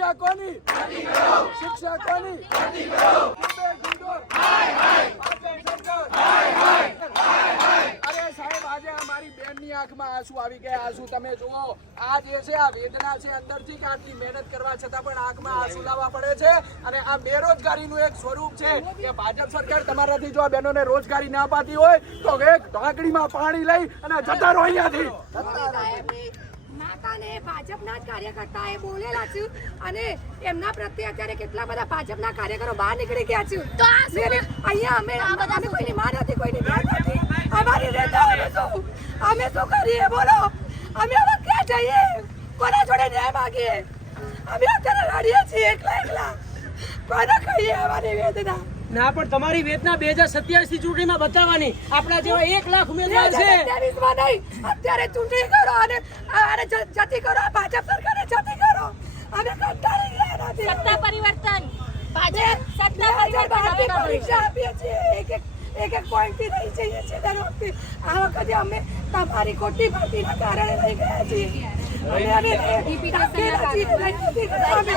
શિક્ષકોની શિક્ષકોની અરે સાહેબ, આજે અમારી બેનની આંખમાં આ જે છે, આ વેદના છે, અંદરથી કે મહેનત કરવા છતાં પણ આંખમાં આંસુ લાવવા પડે છે. અને આ બેરોજગારીનું એક સ્વરૂપ છે કે ભાજપ સરકાર તમારાથી જો બહેનોને રોજગારી ના પાતી હોય, તો એક ઢાંકણીમાં પાણી લઈ અને જતા રહો અહીંયાથી. માતાને ભાજપના જ કાર્યકર્તા એ બોલેલા છું અને એમના પ્રત્યે અત્યારે કેટલા બધા ભાજપના કાર્યકરો બહાર નીકળી ગયા છું. તો અહીંયા અમે બધાને કોઈની માન નથી કોઈની બેન નથી. અમારી નેતા શું? અમે શું કરીએ? બોલો. અમે હવે ક્યાં જઈએ? કોના જોડે ન્યાય માગીએ? અમે અત્યારે લડીએ છીએ એકલા એકલા. કોને કહીએ અમારી વેદના? ના પણ તમારી વેદના બે હજાર સત્યાવીસની ચૂંટણીમાં બતાવવાની આપણા જેવા એક લાખ ઉમેદવાર છે. 2027 માં નહીં. અત્યારે ચૂંટણી કરો અને અને જતી કરો ભાજપ સરકારે જતી કરો. અમે કંટાળી ગયા નથી. સત્તા પરિવર્તન. ભાજપ સત્તા હજાર પરિવર્તન પરીક્ષા આપીએ છીએ. એક એક એક એક પોઈન્ટથી રહી જઈએ છીએ દર વખતે. આ વખતે અમે તમારી ખોટી ભરતીના કારણે રહી ગયા છીએ. અને અમે અમે.